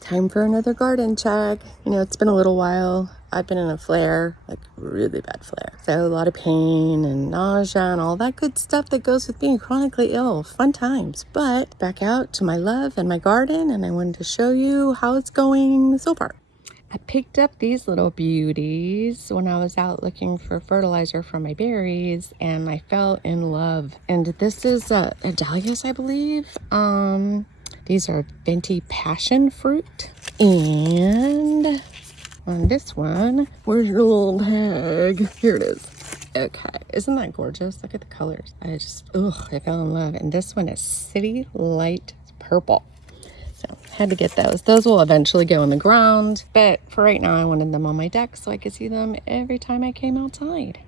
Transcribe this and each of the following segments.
Time for another garden check. You know, it's been a little while. I've been in a flare, like really bad flare. So a lot of pain and nausea and all that good stuff that goes with being chronically ill. Fun times. But back out to my love and my garden, and I wanted to show you how it's going so far. I picked up these little beauties when I was out looking for fertilizer for my berries, and I fell in love. And this is a dahlias, I believe. These are venti passion fruit. And on this one, where's your little tag? Here it is. Okay, isn't that gorgeous? Look at the colors. I fell in love. And this one is City Light Purple. So had to get those. Those will eventually go in the ground, but for right now I wanted them on my deck so I could see them every time I came outside.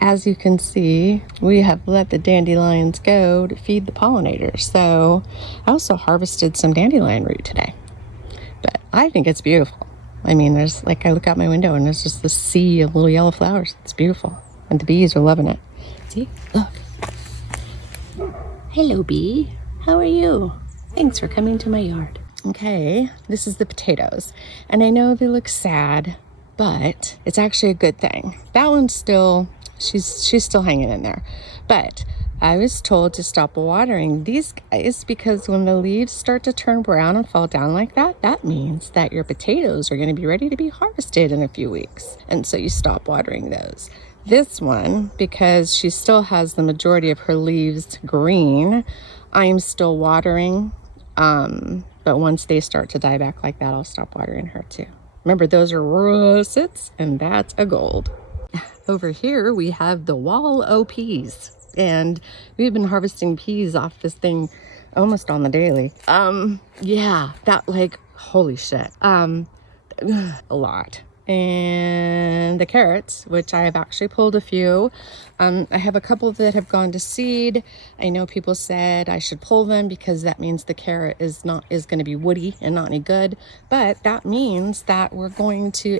As you can see, we have let the dandelions go to feed the pollinators. So I also harvested some dandelion root today, but I think it's beautiful. I mean, there's like, I look out my window and there's just this sea of little yellow flowers. It's beautiful. And the bees are loving it. See, look. Hello, bee. How are you? Thanks for coming to my yard. Okay, this is the potatoes. And I know they look sad, but it's actually a good thing. That one's still, she's still hanging in there. But I was told to stop watering these guys because when the leaves start to turn brown and fall down like that, that means that your potatoes are going to be ready to be harvested in a few weeks. And so you stop watering those. This one, because she still has the majority of her leaves green, I am still watering. But once they start to die back like that, I'll stop watering her too. Remember, those are russets, and that's a gold. Over here, we have the wall o' peas, and we've been harvesting peas off this thing almost on the daily. Yeah, that, like, holy shit. A lot. And the carrots, which I have actually pulled a few. I have a couple that have gone to seed. I know people said I should pull them because that means the carrot is going to be woody and not any good. But that means that we're going to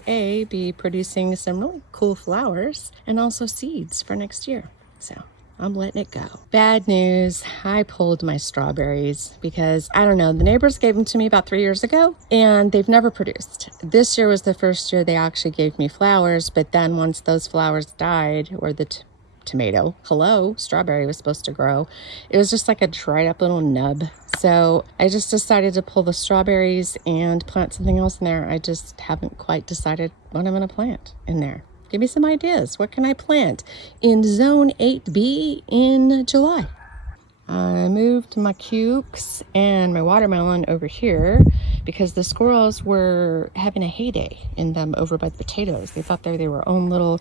be producing some really cool flowers and also seeds for next year. So I'm letting it go. Bad news, I pulled my strawberries because, I don't know, the neighbors gave them to me about 3 years ago and they've never produced. This year was the first year they actually gave me flowers, but then once those flowers died, or the strawberry was supposed to grow, it was just like a dried up little nub. So I just decided to pull the strawberries and plant something else in there. I just haven't quite decided what I'm going to plant in there. Give me some ideas. What can I plant in Zone 8B in July? I moved my cukes and my watermelon over here because the squirrels were having a heyday in them over by the potatoes. They thought they were own little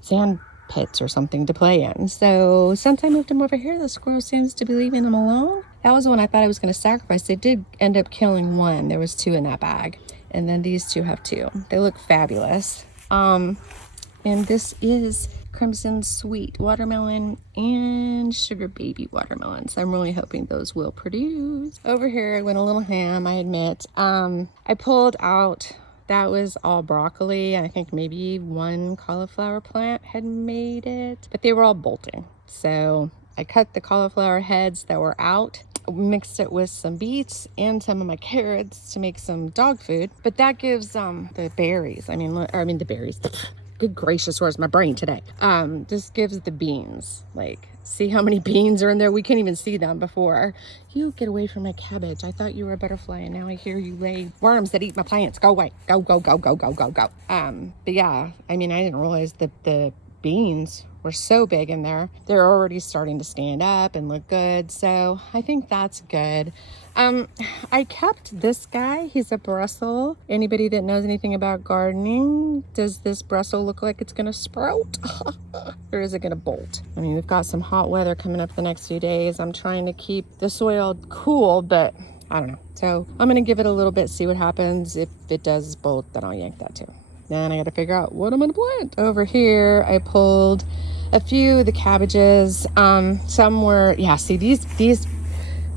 sand pits or something to play in. So since I moved them over here, the squirrel seems to be leaving them alone. That was the one I thought I was going to sacrifice. They did end up killing one. There was 2 in that bag. And then these 2 have 2. They look fabulous. And this is Crimson Sweet watermelon and Sugar Baby watermelons. I'm really hoping those will produce. Over here, I went a little ham, I admit. I pulled out, that was all broccoli. I think maybe 1 cauliflower plant had made it, but they were all bolting. So I cut the cauliflower heads that were out, mixed it with some beets and some of my carrots to make some dog food. But that gives the berries, the berries. Good gracious, where's my brain today? This gives the beans. Like, see how many beans are in there? We can't even see them before. You get away from my cabbage. I thought you were a butterfly, and now I hear you lay worms that eat my plants. Go away. Go, go, go, go, go, go, go. But yeah, I didn't realize that the beans were so big in there. They're already starting to stand up and look good. So I think that's good. I kept this guy. He's a Brussels. Anybody that knows anything about gardening, does this Brussels look like it's gonna sprout? Or is it gonna bolt? We've got some hot weather coming up the next few days. I'm trying to keep the soil cool, but I don't know. So I'm gonna give it a little bit, see what happens. If it does bolt, then I'll yank that too. Then I got to figure out what I'm going to plant. Over here, I pulled a few of the cabbages. Some were, see, these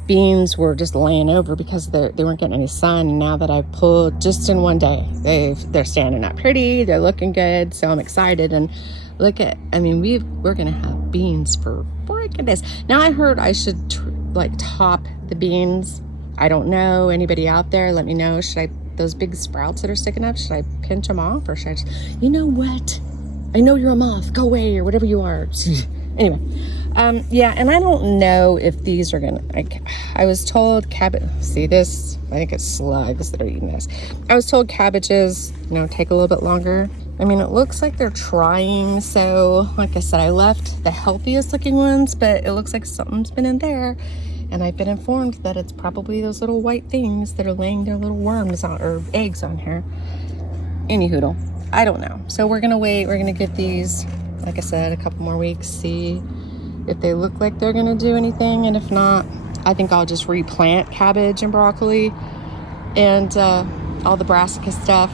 beans were just laying over because they weren't getting any sun. And now that I pulled just in one day, they're standing up pretty. They're looking good. So I'm excited. And look at, we're going to have beans for freaking days. Now I heard I should top the beans I don't know. Anybody out there, let me know. Should I, those big sprouts that are sticking up, should I pinch them off, or should I just, you know what? I know you're a moth, go away, or whatever you are. Anyway, yeah, and I don't know if these are gonna, like, I was told cabbage, see this? I think it's slugs that are eating this. I was told cabbages, you know, take a little bit longer. I mean, it looks like they're trying. So like I said, I left the healthiest looking ones, but it looks like something's been in there. And I've been informed that it's probably those little white things that are laying their little worms on, or eggs on here. Any hoodle, I don't know. So we're gonna wait. We're gonna give these, like I said, a couple more weeks, see if they look like they're gonna do anything. And if not, I think I'll just replant cabbage and broccoli and all the brassica stuff,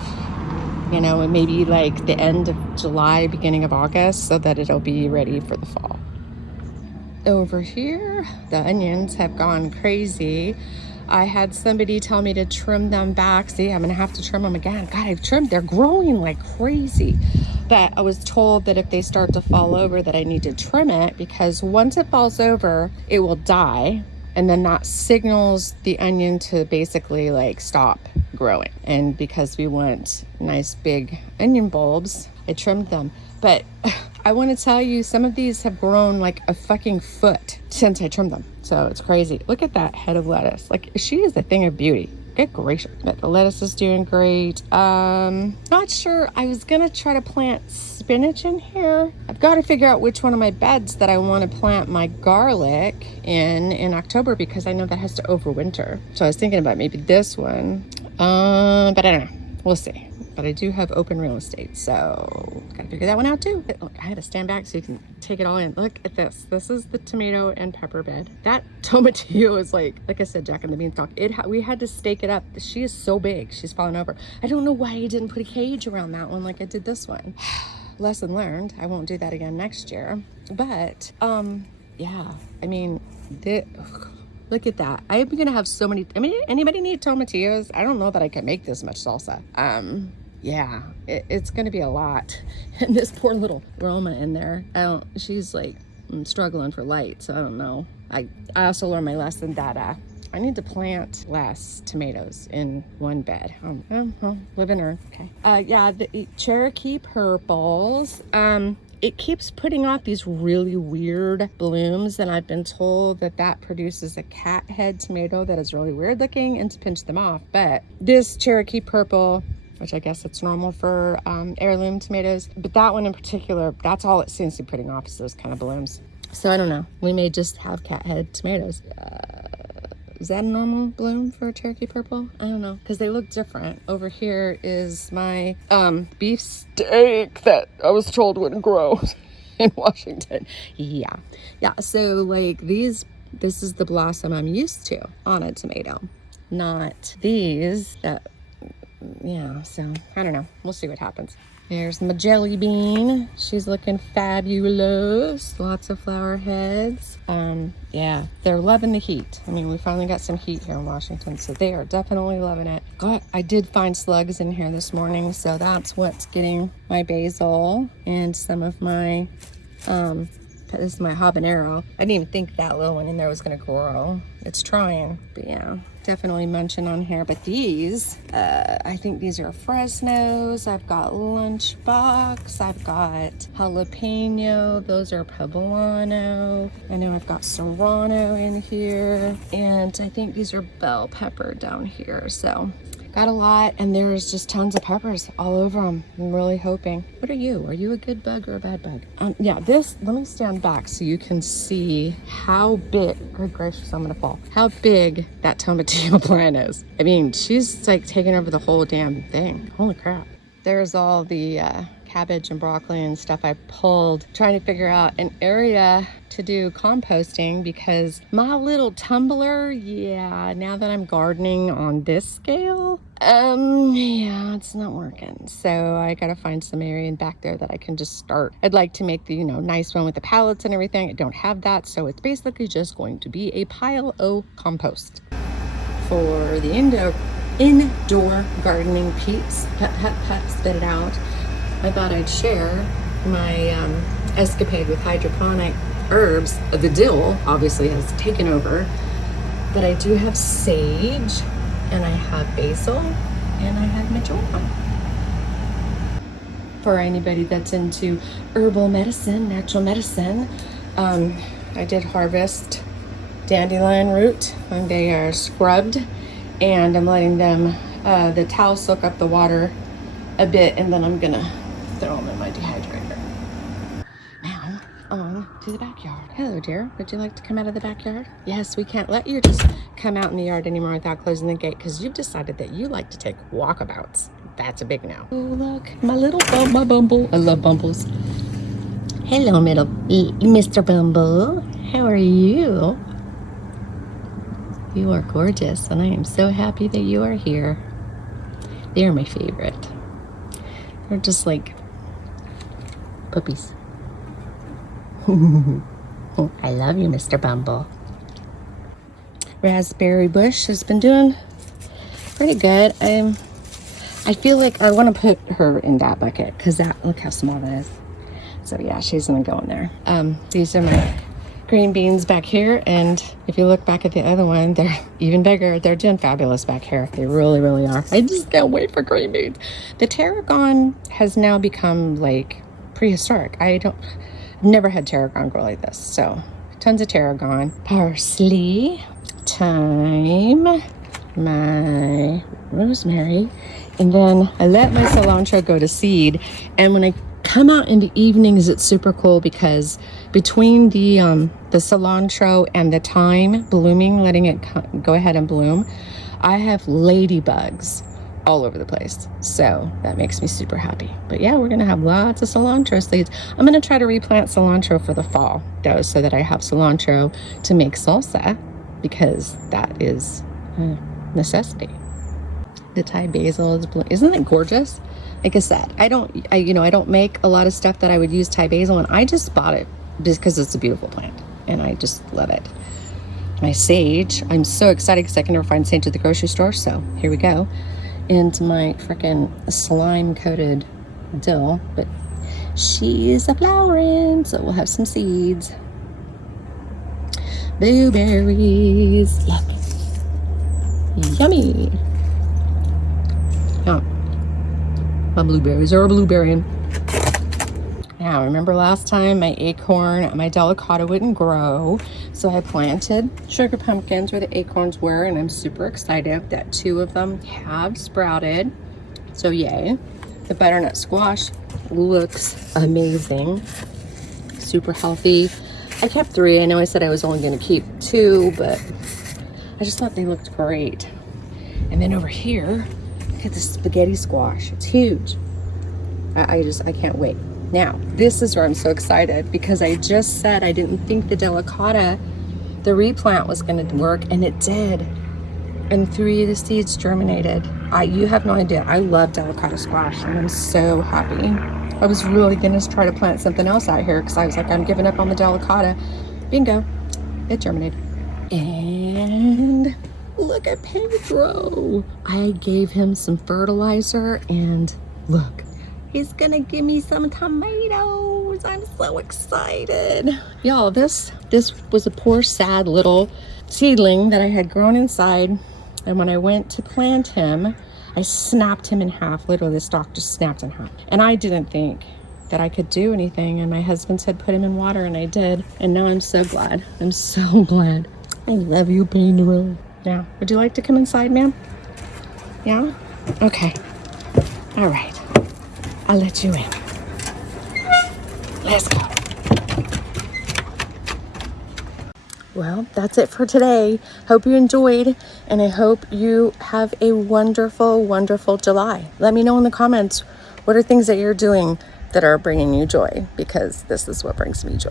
you know, and maybe like the end of July, beginning of August, so that it'll be ready for the fall. Over here, the onions have gone crazy. I had somebody tell me to trim them back. See, I'm gonna have to trim them again. God, I've trimmed, they're growing like crazy. But I was told that if they start to fall over that I need to trim it, because once it falls over, it will die. And then that signals the onion to basically like stop growing. And because we want nice big onion bulbs, I trimmed them. But I want to tell you, some of these have grown like a fucking foot since I trimmed them. So it's crazy. Look at that head of lettuce. Like, she is a thing of beauty. Good gracious. But the lettuce is doing great. Not sure. I was going to try to plant spinach in here. I've got to figure out which one of my beds that I want to plant my garlic in October, because I know that has to overwinter. So I was thinking about maybe this one. But I don't know. We'll see. But I do have open real estate, so gotta figure that one out too. Look, I had to stand back so you can take it all in. Look at this. This is the tomato and pepper bed. That tomatillo is like I said, Jack and the Beanstalk. We had to stake it up. She is so big, she's falling over. I don't know why I didn't put a cage around that one like I did this one. Lesson learned. I won't do that again next year. But yeah, I mean, look at that. I'm gonna have so many. I mean, anybody need tomatillos? I don't know that I can make this much salsa. Yeah, it's gonna be a lot. And this poor little Roma in there, she's like struggling for light, so I don't know. I also learned my lesson that I need to plant less tomatoes in one bed. Well, live and learn. Okay. Yeah, the Cherokee purples. It keeps putting off these really weird blooms, and I've been told that produces a cat head tomato that is really weird looking, and to pinch them off. But this Cherokee purple, which I guess it's normal for heirloom tomatoes, but that one in particular, that's all it seems to be putting off, is those kind of blooms. So I don't know. We may just have cat head tomatoes. Is that a normal bloom for a Cherokee purple? I don't know, because they look different. Over here is my beef steak that I was told wouldn't grow in Washington. Yeah. So like this is the blossom I'm used to on a tomato, not these that. Yeah, so I don't know. We'll see what happens. There's my jelly bean. She's looking fabulous. Lots of flower heads. Yeah, they're loving the heat. I mean, we finally got some heat here in Washington, so they are definitely loving it. God, I did find slugs in here this morning, so that's what's getting my basil and some of my, this is my habanero. I didn't even think that little one in there was gonna grow. It's trying, but yeah. Definitely munching on here. But these, I think these are Fresnos. I've got lunchbox. I've got jalapeno. Those are poblano. I know I've got serrano in here. And I think these are bell pepper down here. So got a lot, and there's just tons of peppers all over them. I'm really hoping. What are you? Are you a good bug or a bad bug? Yeah, let me stand back so you can see how big, good gracious, I'm gonna fall. How big that tomatillo plant is. I mean, she's like taking over the whole damn thing. Holy crap. There's all the cabbage and broccoli and stuff I pulled, trying to figure out an area to do composting, because my little tumbler, yeah, now that I'm gardening on this scale, yeah, it's not working. So I gotta find some area in back there that I can just start. I'd like to make the, nice one with the pallets and everything. I don't have that, so it's basically just going to be a pile of compost. For the indoor gardening peeps, spit it out, I thought I'd share my escapade with hydroponic herbs. The dill obviously has taken over. But I do have sage, and I have basil, and I have marjoram. For anybody that's into herbal medicine, natural medicine, I did harvest dandelion root, and they are scrubbed, and I'm letting them, the towel soak up the water a bit, and then I'm gonna throw them in my dehydrator. Now on to the backyard. Hello dear, would you like to come out of the backyard? Yes, we can't let you just come out in the yard anymore without closing the gate, because you've decided that you like to take walkabouts. That's a big no. Oh look, my little my Bumble. I love Bumbles. Hello Mr. Bumble, how are you? You are gorgeous, and I am so happy that you are here. They are my favorite. They're just like puppies. I love you, Mr. Bumble. Raspberry bush has been doing pretty good. I feel like I want to put her in that bucket, because look how small that is. So yeah, she's gonna go in there. These are my green beans back here, and if you look back at the other one, they're even bigger. They're doing fabulous back here. They really, really are. I just can't wait for green beans. The tarragon has now become like prehistoric. I've never had tarragon grow like this. So tons of tarragon, parsley, thyme, my rosemary, and then I let my cilantro go to seed. And when I come out in the evenings, it's super cool, because between the cilantro and the thyme blooming, letting it go ahead and bloom, I have ladybugs all over the place. So that makes me super happy. But yeah, we're gonna have lots of cilantro seeds. I'm gonna try to replant cilantro for the fall though, so that I have cilantro to make salsa, because that is a necessity. The Thai basil is blooming. Isn't it gorgeous? Like I said, I don't make a lot of stuff that I would use Thai basil, and I just bought it just because it's a beautiful plant, and I just love it. My sage, I'm so excited because I can never find sage at the grocery store, so here we go. Into my freaking slime coated dill, but she is a flowering, so we'll have some seeds. Blueberries, look, yummy. Oh, my blueberries are blueberrying. Now, remember last time my delicata wouldn't grow, so I planted sugar pumpkins where the acorns were, and I'm super excited that 2 of them have sprouted, so yay. The butternut squash looks amazing, super healthy. I kept 3. I know I said I was only going to keep 2, but I just thought they looked great. And then over here, look at this spaghetti squash. It's huge. I can't wait. Now, this is where I'm so excited, because I just said I didn't think the delicata, the replant, was going to work, and it did. And 3 of the seeds germinated. You have no idea. I love delicata squash, and I'm so happy. I was really going to try to plant something else out here, because I was like, I'm giving up on the delicata. Bingo. It germinated. And look at Pedro. I gave him some fertilizer, and look. He's gonna give me some tomatoes. I'm so excited. Y'all, this was a poor, sad little seedling that I had grown inside. And when I went to plant him, I snapped him in half. Literally, the stalk just snapped in half. And I didn't think that I could do anything. And my husband said, put him in water, and I did. And now I'm so glad. I'm so glad. I love you, Pedro. Yeah, would you like to come inside, ma'am? Yeah? Okay. All right. I'll let you in. Let's go. Well, that's it for today. Hope you enjoyed, and I hope you have a wonderful, wonderful July. Let me know in the comments, what are things that you're doing that are bringing you joy, because this is what brings me joy.